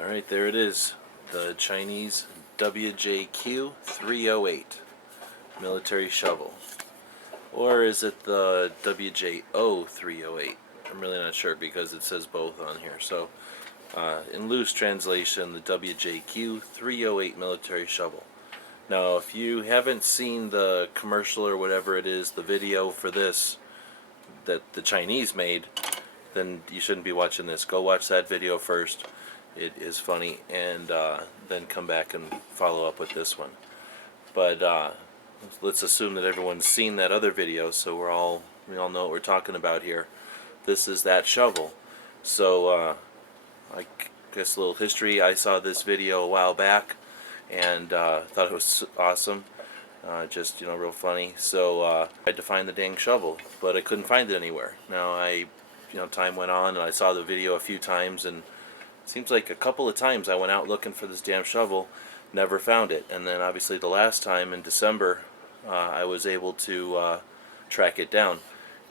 Alright, there it is. The Chinese WJQ-308 military shovel. Or is it the WJO-308? I'm really not sure because it says both on here. So, in loose translation, the WJQ-308 military shovel. Now, if you haven't seen the commercial or whatever it is, the video for this that the Chinese made, then you shouldn't be watching this. Go watch that video first. It is funny, and then come back and follow up with this one. But let's assume that everyone's seen that other video, so we all know what we're talking about here. This is that shovel. So I guess a little history. I saw this video a while back and thought it was awesome. Just real funny. So I had to find the dang shovel, but I couldn't find it anywhere. Now time went on, and I saw the video a few times, and it seems like a couple of times I went out looking for this damn shovel, never found it. And then obviously the last time in December, I was able to track it down,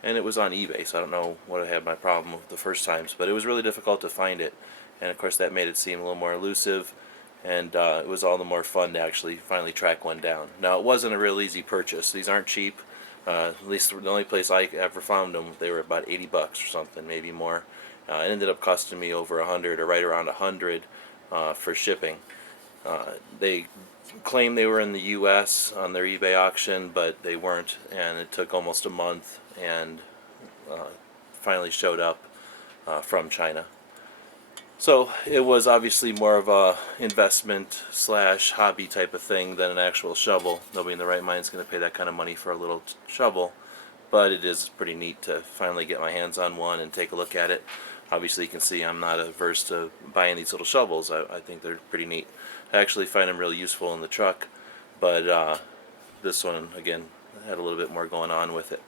and it was on eBay. So I don't know what I had my problem with the first times, but it was really difficult to find it, and of course that made it seem a little more elusive. And it was all the more fun to actually finally track one down. Now, it wasn't a real easy purchase. These aren't cheap. At least the only place I ever found them, they were about $80 or something, maybe more. It ended up costing me over 100, or right around 100 for shipping. They claimed they were in the U.S. on their eBay auction, but they weren't, and it took almost a month, and finally showed up from China. So it was obviously more of a investment / hobby type of thing than an actual shovel. Nobody in the right mind is going to pay that kind of money for a little shovel, but it is pretty neat to finally get my hands on one and take a look at it. Obviously you can see I'm not averse to buying these little shovels. I think they're pretty neat. I actually find them really useful in the truck, but this one, again, had a little bit more going on with it.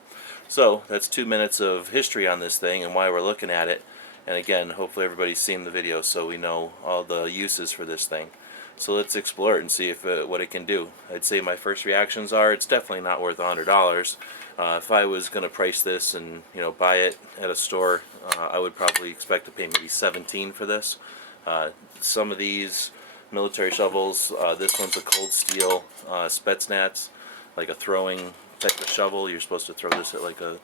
So that's 2 minutes of history on this thing and why we're looking at it. And again, hopefully everybody's seen the video so we know all the uses for this thing. So let's explore it and see what it can do. I'd say my first reactions are it's definitely not worth $100. If I was going to price this and buy it at a store, I would probably expect to pay maybe $17 for this. Some of these military shovels, this one's a cold steel Spetsnaz, like a throwing type of shovel. You're supposed to throw this at like a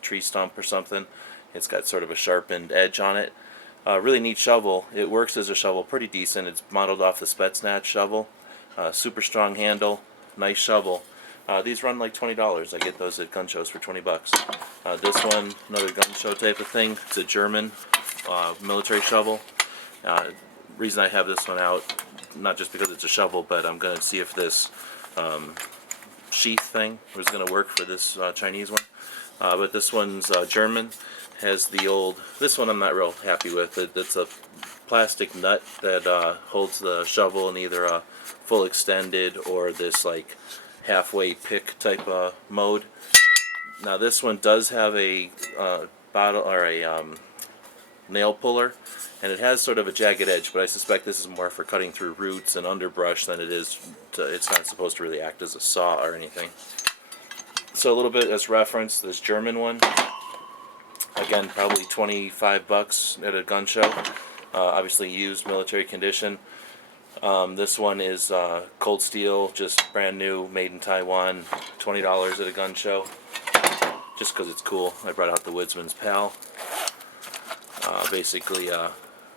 tree stump or something. It's got sort of a sharpened edge on it. Really neat shovel. It works as a shovel pretty decent. It's modeled off the Spetsnaz shovel. Super strong handle. Nice shovel. These run like $20. I get those at gun shows for $20. This one, another gun show type of thing. It's a German military shovel. Reason I have this one out, not just because it's a shovel, but I'm going to see if this sheath thing was going to work for this Chinese one. But this one's German. Has the old, this one I'm not real happy with. It's a plastic nut that holds the shovel in either a full extended or this like halfway pick type mode. Now this one does have a bottle or a nail puller, and it has sort of a jagged edge, but I suspect this is more for cutting through roots and underbrush than it is it's not supposed to really act as a saw or anything. So a little bit as reference, this German one, again probably $25 at a gun show, obviously used military condition. This one is cold steel, just brand new, made in Taiwan, $20 at a gun show, just because it's cool. I brought out the Woodsman's Pal, basically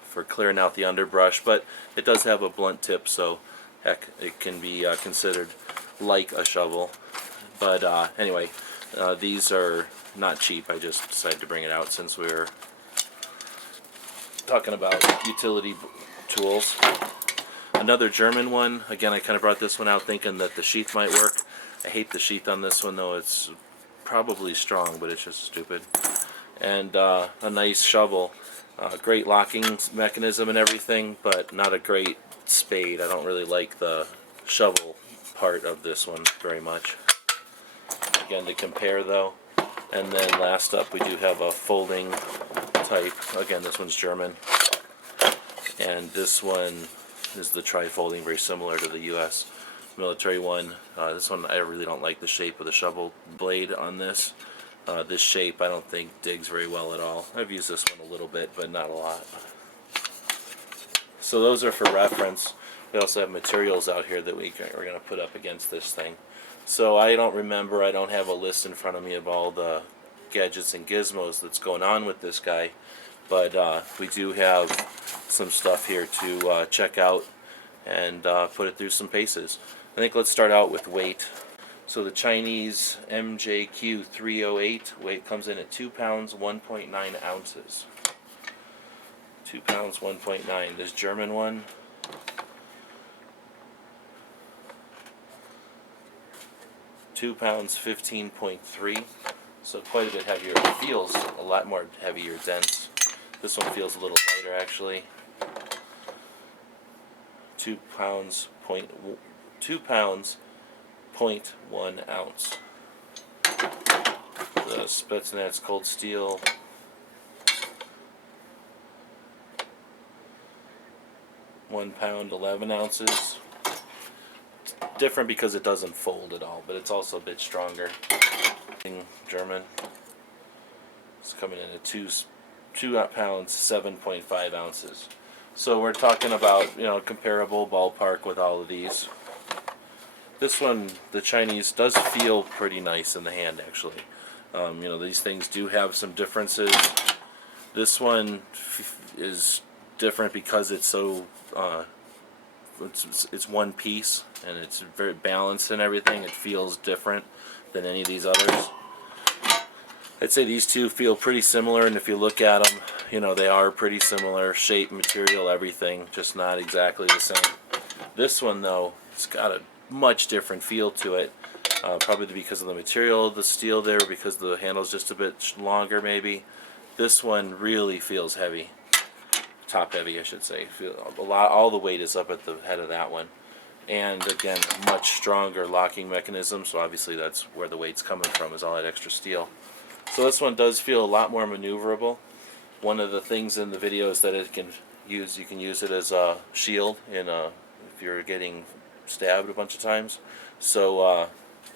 for clearing out the underbrush, but it does have a blunt tip, so heck, it can be considered like a shovel. But anyway, these are not cheap. I just decided to bring it out since we're talking about utility tools. Another German one. Again, I kind of brought this one out thinking that the sheath might work. I hate the sheath on this one, though. It's probably strong, but it's just stupid. And a nice shovel. Great locking mechanism and everything, but not a great spade. I don't really like the shovel part of this one very much. Again, to compare though. And then last up we do have a folding type. Again, this one's German. And this one is the tri-folding, very similar to the US military one. This one I really don't like the shape of the shovel blade on this. This shape I don't think digs very well at all. I've used this one a little bit, but not a lot. So those are for reference. We also have materials out here that we're going to put up against this thing. So I don't remember, I don't have a list in front of me of all the gadgets and gizmos that's going on with this guy, but we do have some stuff here to check out and put it through some paces. I think let's start out with weight. So the Chinese WJQ-308 weight comes in at 2 pounds 1.9 ounces. 2 pounds 1.9. This German one, £2 15.3, so quite a bit heavier. It feels a lot more heavier, dense. This one feels a little lighter actually. 2 pounds 0.1 ounce. The Spetsnaz cold steel, £1 11 ounces. Different because it doesn't fold at all, but it's also a bit stronger. German. It's coming in at 2 pounds 7.5 ounces. So we're talking about, you know, comparable ballpark with all of these. This one, the Chinese, does feel pretty nice in the hand actually. You know, these things do have some differences. This one is different because it's so it's one piece and it's very balanced and everything. It feels different than any of these others. I'd say these two feel pretty similar, and if you look at them, you know, they are pretty similar, shape, material, everything, just not exactly the same. This one though, it's got a much different feel to it, probably because of the material of the steel there, because the handle's just a bit longer maybe. This one really feels heavy. Top heavy, I should say. All the weight is up at the head of that one, and again, a much stronger locking mechanism. So obviously, that's where the weight's coming from, is all that extra steel. So this one does feel a lot more maneuverable. One of the things in the video is that you can use it as a shield if you're getting stabbed a bunch of times. So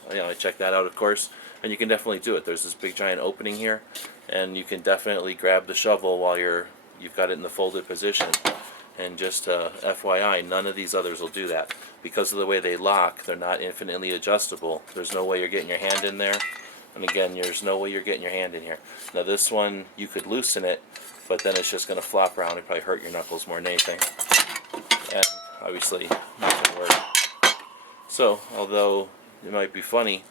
you know, I checked that out, of course, and you can definitely do it. There's this big giant opening here, and you can definitely grab the shovel while you've got it in the folded position. And just FYI, none of these others will do that. Because of the way they lock, they're not infinitely adjustable. There's no way you're getting your hand in there. And again, there's no way you're getting your hand in here. Now this one, you could loosen it, but then it's just going to flop around and probably hurt your knuckles more than anything. And obviously, not going to work. So, although it might be funny,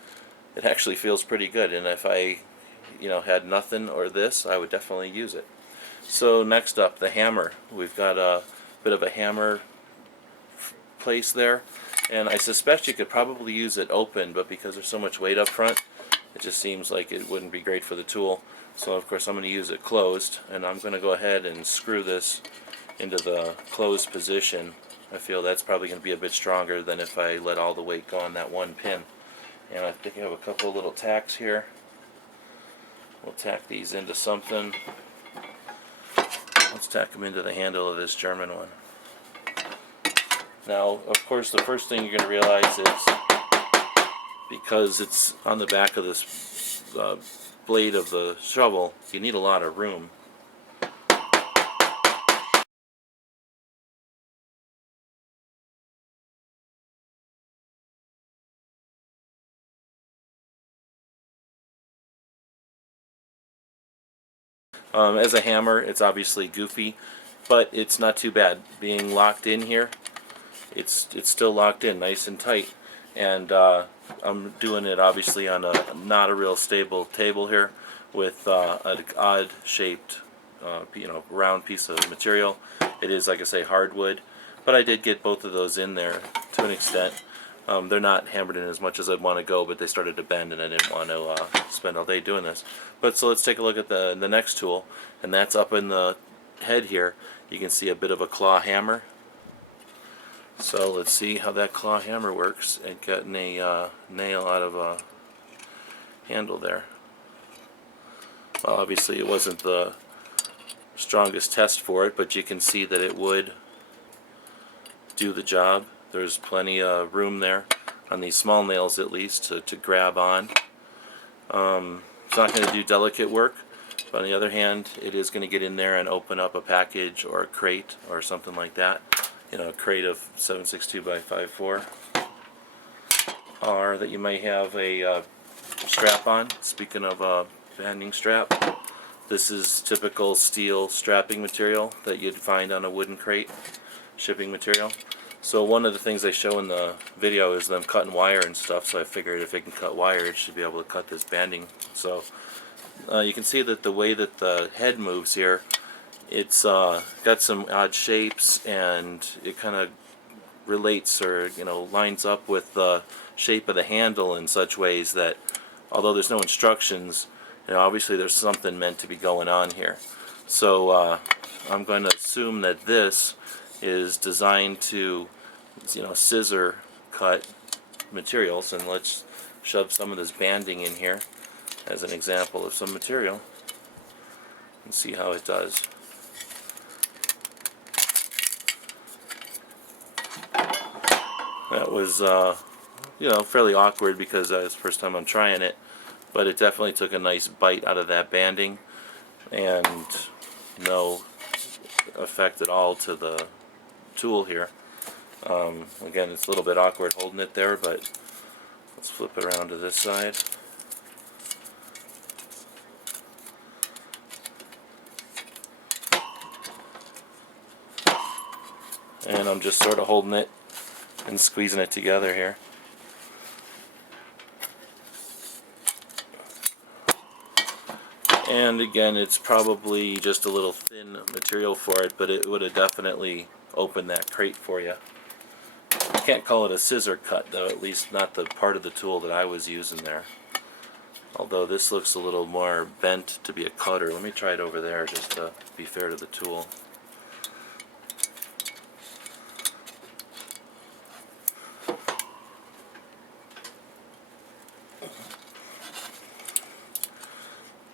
it actually feels pretty good. And if I, you know, had nothing or this, I would definitely use it. So next up, the hammer. We've got a bit of a hammer place there, and I suspect you could probably use it open, but because there's so much weight up front, it just seems like it wouldn't be great for the tool. So of course I'm going to use it closed, and I'm going to go ahead and screw this into the closed position. I feel that's probably going to be a bit stronger than if I let all the weight go on that one pin. And I think I have a couple of little tacks here. We'll tack these into something. Let's tack them into the handle of this German one. Now, of course, the first thing you're going to realize is, because it's on the back of this blade of the shovel, you need a lot of room. As a hammer, it's obviously goofy, but it's not too bad. Being locked in here, it's still locked in nice and tight. And I'm doing it obviously on not a real stable table here, with an odd shaped you know, round piece of material. It is, like I say, hardwood, but I did get both of those in there to an extent. They're not hammered in as much as I'd want to go, but they started to bend, and I didn't want to spend all day doing this. But so let's take a look at the next tool, and that's up in the head here. You can see a bit of a claw hammer. So let's see how that claw hammer works at getting a nail out of a handle there. Well, obviously it wasn't the strongest test for it, but you can see that it would do the job. There's plenty of room there on these small nails, at least, to grab on. It's not going to do delicate work, but on the other hand, it is going to get in there and open up a package or a crate or something like that. a crate of 7.62 by 5.4, or that you might have a strap on. Speaking of a banding strap, this is typical steel strapping material that you'd find on a wooden crate, shipping material. So one of the things they show in the video is them cutting wire and stuff, so I figured if it can cut wire, it should be able to cut this banding. So you can see that the way that the head moves here, it's got some odd shapes, and it kind of relates, or lines up with the shape of the handle in such ways that, although there's no instructions, obviously there's something meant to be going on here. So I'm going to assume that this is designed to scissor cut materials, and let's shove some of this banding in here as an example of some material and see how it does. That was fairly awkward because that was the first time I'm trying it, but it definitely took a nice bite out of that banding, and no effect at all to the tool here. Again, it's a little bit awkward holding it there, but let's flip it around to this side. And I'm just sort of holding it and squeezing it together here. And again, it's probably just a little thin material for it, but it would have definitely opened that crate for you. I can't call it a scissor cut though, at least not the part of the tool that I was using there. Although this looks a little more bent to be a cutter. Let me try it over there just to be fair to the tool.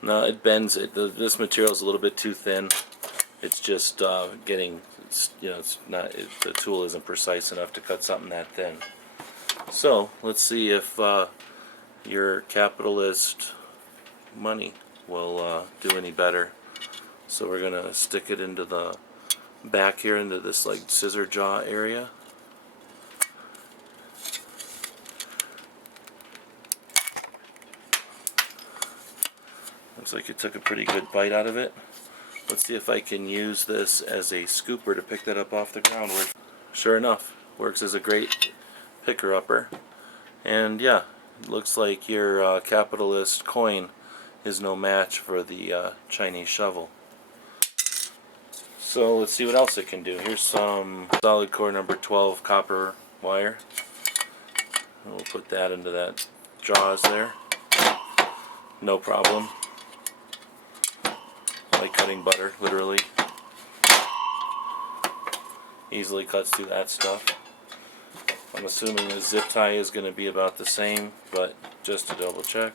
No, it bends it. This material is a little bit too thin. It's just getting, it's not. The tool isn't precise enough to cut something that thin. So let's see if your capitalist money will do any better. So we're gonna stick it into the back here, into this like scissor jaw area. Looks like it took a pretty good bite out of it. Let's see if I can use this as a scooper to pick that up off the ground. Sure enough, works as a great picker-upper. And yeah, it looks like your capitalist coin is no match for the Chinese shovel. So let's see what else it can do. Here's some solid core number 12 copper wire. And we'll put that into that jaws there. No problem. Like cutting butter, literally. Easily cuts through that stuff. I'm assuming the zip tie is going to be about the same, but just to double check.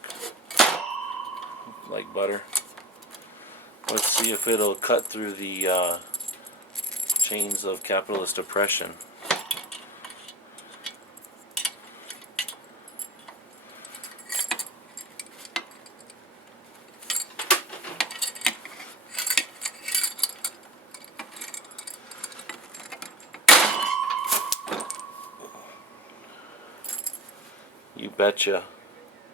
Like butter. Let's see if it'll cut through the chains of capitalist oppression. You betcha.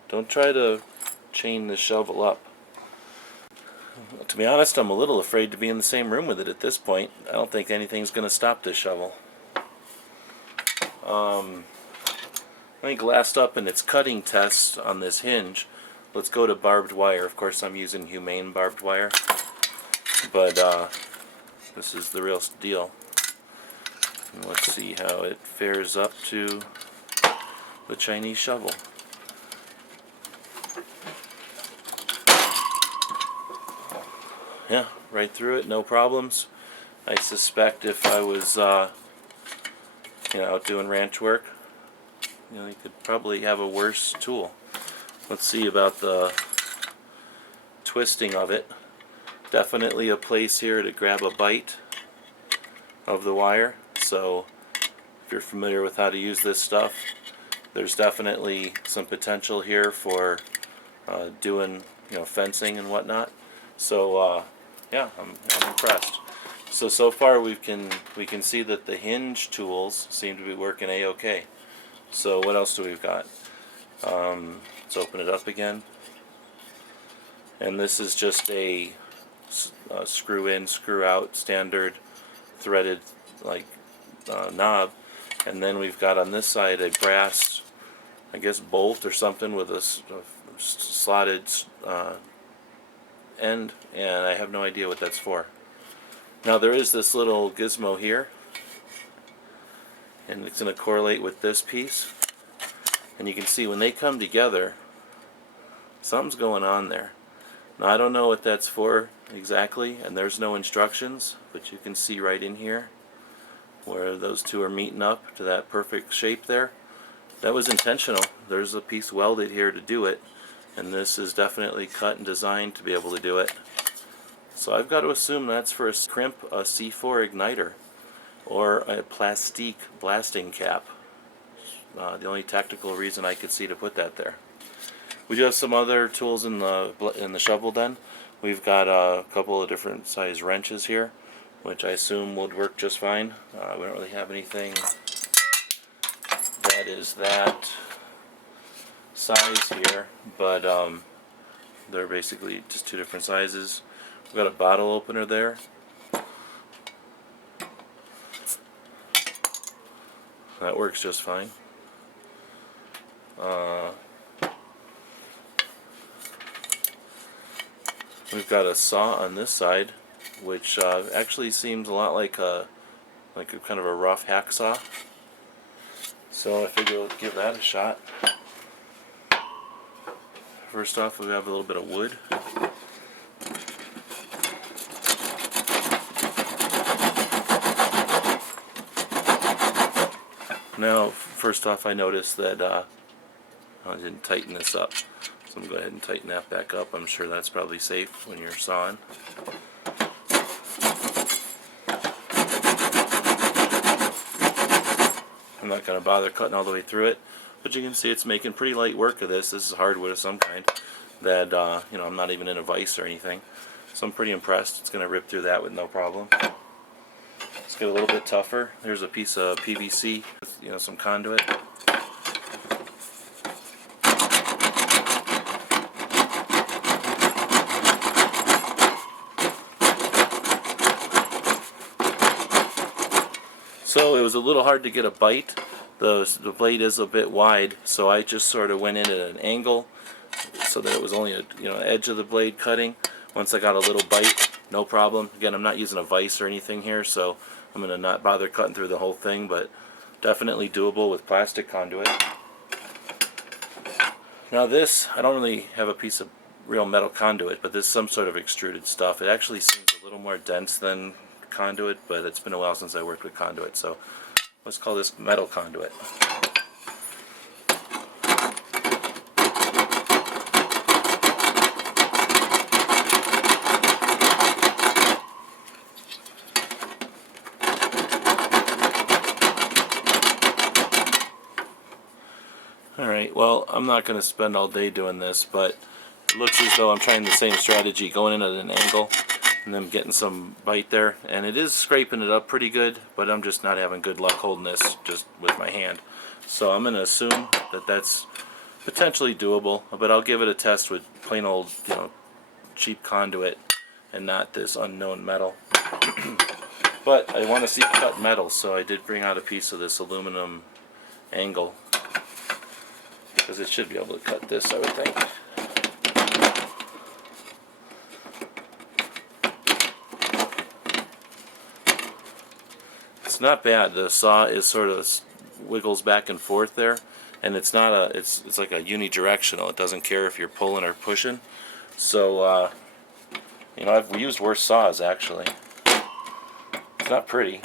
Don't try to chain the shovel up. To be honest, I'm a little afraid to be in the same room with it at this point. I don't think anything's going to stop this shovel. I think last up in its cutting test on this hinge, let's go to barbed wire. Of course, I'm using humane barbed wire, but this is the real deal. And let's see how it fares up to the Chinese shovel. Yeah, right through it, no problems. I suspect if I was out doing ranch work, you could probably have a worse tool. Let's see about the twisting of it. Definitely a place here to grab a bite of the wire. So if you're familiar with how to use this stuff, there's definitely some potential here for doing fencing and whatnot. So yeah, I'm impressed. So far we can see that the hinge tools seem to be working a-okay. So what else do we've got? Let's open it up again. And this is just a screw in, screw out, standard threaded like knob. And then we've got on this side a brass, I guess, bolt or something with a slotted end, and I have no idea what that's for. Now there is this little gizmo here, and it's going to correlate with this piece, and you can see when they come together something's going on there. Now I don't know what that's for exactly, and there's no instructions, but you can see right in here where those two are meeting up to that perfect shape there. That was intentional. There's a piece welded here to do it, and this is definitely cut and designed to be able to do it. So I've got to assume that's for a crimp, a C4 igniter, or a plastique blasting cap. The only tactical reason I could see to put that there. We do have some other tools in the shovel den. We've got a couple of different size wrenches here, which I assume would work just fine. We don't really have anything that is that size here, but they're basically just two different sizes. We've got a bottle opener there. That works just fine. We've got a saw on this side, which actually seems a lot like a kind of a rough hacksaw. So I figure we'll give that a shot. First off, we have a little bit of wood. Now, first off, I noticed that I didn't tighten this up. So I'm going to go ahead and tighten that back up. I'm sure that's probably safe when you're sawing. I'm not going to bother cutting all the way through it, but you can see it's making pretty light work of this. This is hardwood of some kind that I'm not even in a vise or anything. So I'm pretty impressed. It's going to rip through that with no problem. Let's get a little bit tougher. There's a piece of PVC with some conduit. So it was a little hard to get a bite. The blade is a bit wide, so I just sort of went in at an angle so that it was only a edge of the blade cutting. Once I got a little bite, no problem. Again, I'm not using a vise or anything here, so I'm going to not bother cutting through the whole thing, but definitely doable with plastic conduit. Now this, I don't really have a piece of real metal conduit, but this is some sort of extruded stuff. It actually seems a little more dense than conduit, but it's been a while since I worked with conduit, so let's call this metal conduit. Alright, well, I'm not going to spend all day doing this, but it looks as though I'm trying the same strategy, going in at an angle and then getting some bite there, and it is scraping it up pretty good, but I'm just not having good luck holding this just with my hand. So I'm going to assume that that's potentially doable, but I'll give it a test with plain old cheap conduit and not this unknown metal. But I want to see cut metal, so I did bring out a piece of this aluminum angle, because it should be able to cut this, I would think. It's not bad. The saw is sort of wiggles back and forth there, and it's not a it's like a unidirectional. It doesn't care if you're pulling or pushing. So we used worse saws actually. It's not pretty.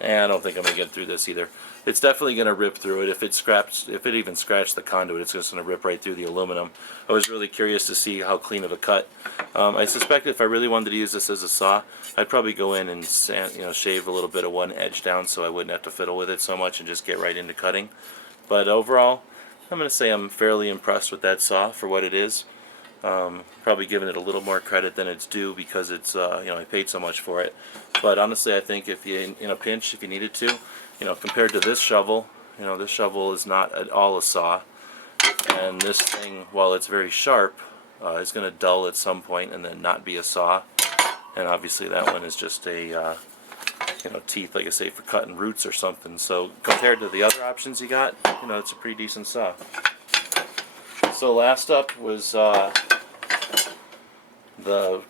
And I don't think I'm going to get through this either. It's definitely going to rip through it. If it even scratched the conduit, it's just going to rip right through the aluminum. I was really curious to see how clean of a cut. I suspect if I really wanted to use this as a saw, I'd probably go in and shave a little bit of one edge down so I wouldn't have to fiddle with it so much and just get right into cutting. But overall, I'm going to say I'm fairly impressed with that saw for what it is. Probably giving it a little more credit than it's due because it's you know, I paid so much for it. But honestly, I think if you in a pinch, if you needed to, you know, compared to this shovel, you know, this shovel is not at all a saw, and this thing, while it's very sharp, is going to dull at some point and then not be a saw. And obviously that one is just a you know, teeth, like I say, for cutting roots or something. So compared to the other options you got, you know, it's a pretty decent saw. So last up was the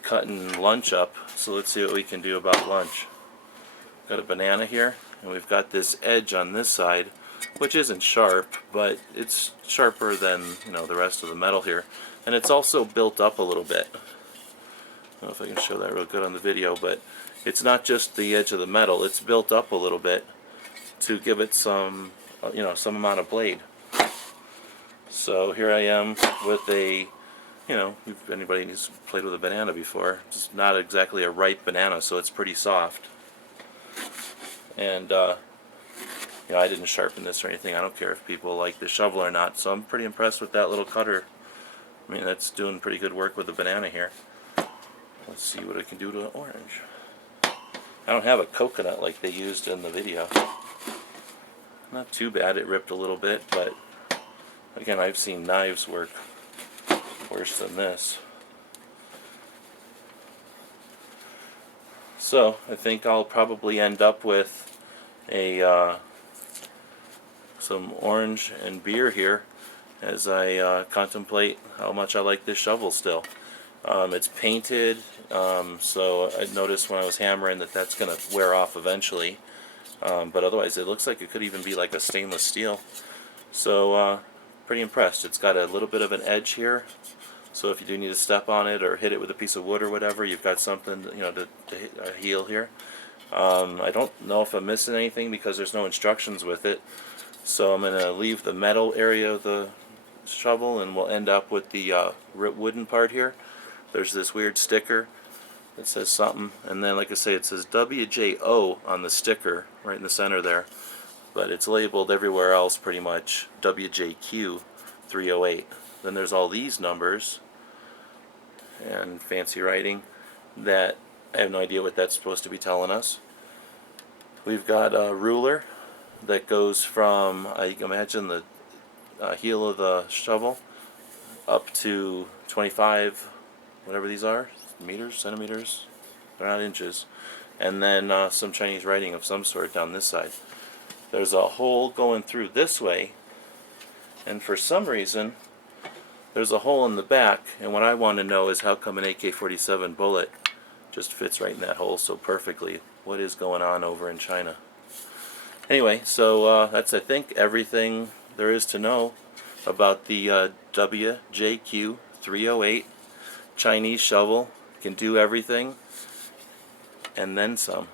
cutting lunch up. So let's see what we can do about lunch. Got a banana here, and we've got this edge on this side, which isn't sharp, but it's sharper than, you know, the rest of the metal here. And it's also built up a little bit. I don't know if I can show that real good on the video, but it's not just the edge of the metal, it's built up a little bit to give it some, you know, some amount of blade. So here I am with a, you know, if anybody who's played with a banana before, it's not exactly a ripe banana, so it's pretty soft. And you know, I didn't sharpen this or anything. I don't care if people like the shovel or not, so I'm pretty impressed with that little cutter. I mean, that's doing pretty good work with the banana here. Let's see what I can do to an orange. I don't have a coconut like they used in the video. Not too bad, it ripped a little bit, but again, I've seen knives work worse than this. So I think I'll probably end up with a some orange and beer here as I contemplate how much I like this shovel still. It's painted, so I noticed when I was hammering that that's going to wear off eventually. But otherwise it looks like it could even be like a stainless steel. So pretty impressed. It's got a little bit of an edge here, so if you do need to step on it or hit it with a piece of wood or whatever, you've got something, you know, to heal here. I don't know if I'm missing anything because there's no instructions with it, so I'm going to leave the metal area of the shovel and we'll end up with the wooden part here. There's this weird sticker that says something, and then, like I say, it says WJO on the sticker right in the center there, but it's labeled everywhere else pretty much WJQ-308. Then there's all these numbers and fancy writing that I have no idea what that's supposed to be telling us. We've got a ruler that goes from, I imagine, the heel of the shovel up to 25, whatever these are, meters, centimeters, they're not inches, and then some Chinese writing of some sort down this side. There's a hole going through this way, and for some reason there's a hole in the back, and what I want to know is how come an AK-47 bullet just fits right in that hole so perfectly. What is going on over in China? Anyway, so that's, I think, everything there is to know about the WJQ-308 Chinese shovel. Can do everything and then some.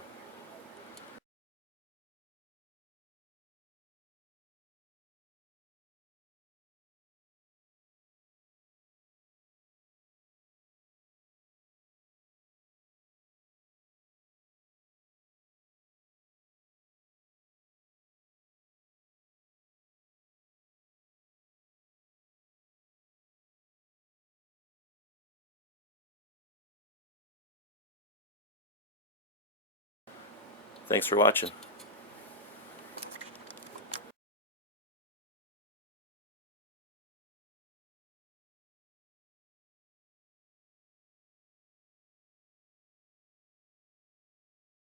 Thanks for watching.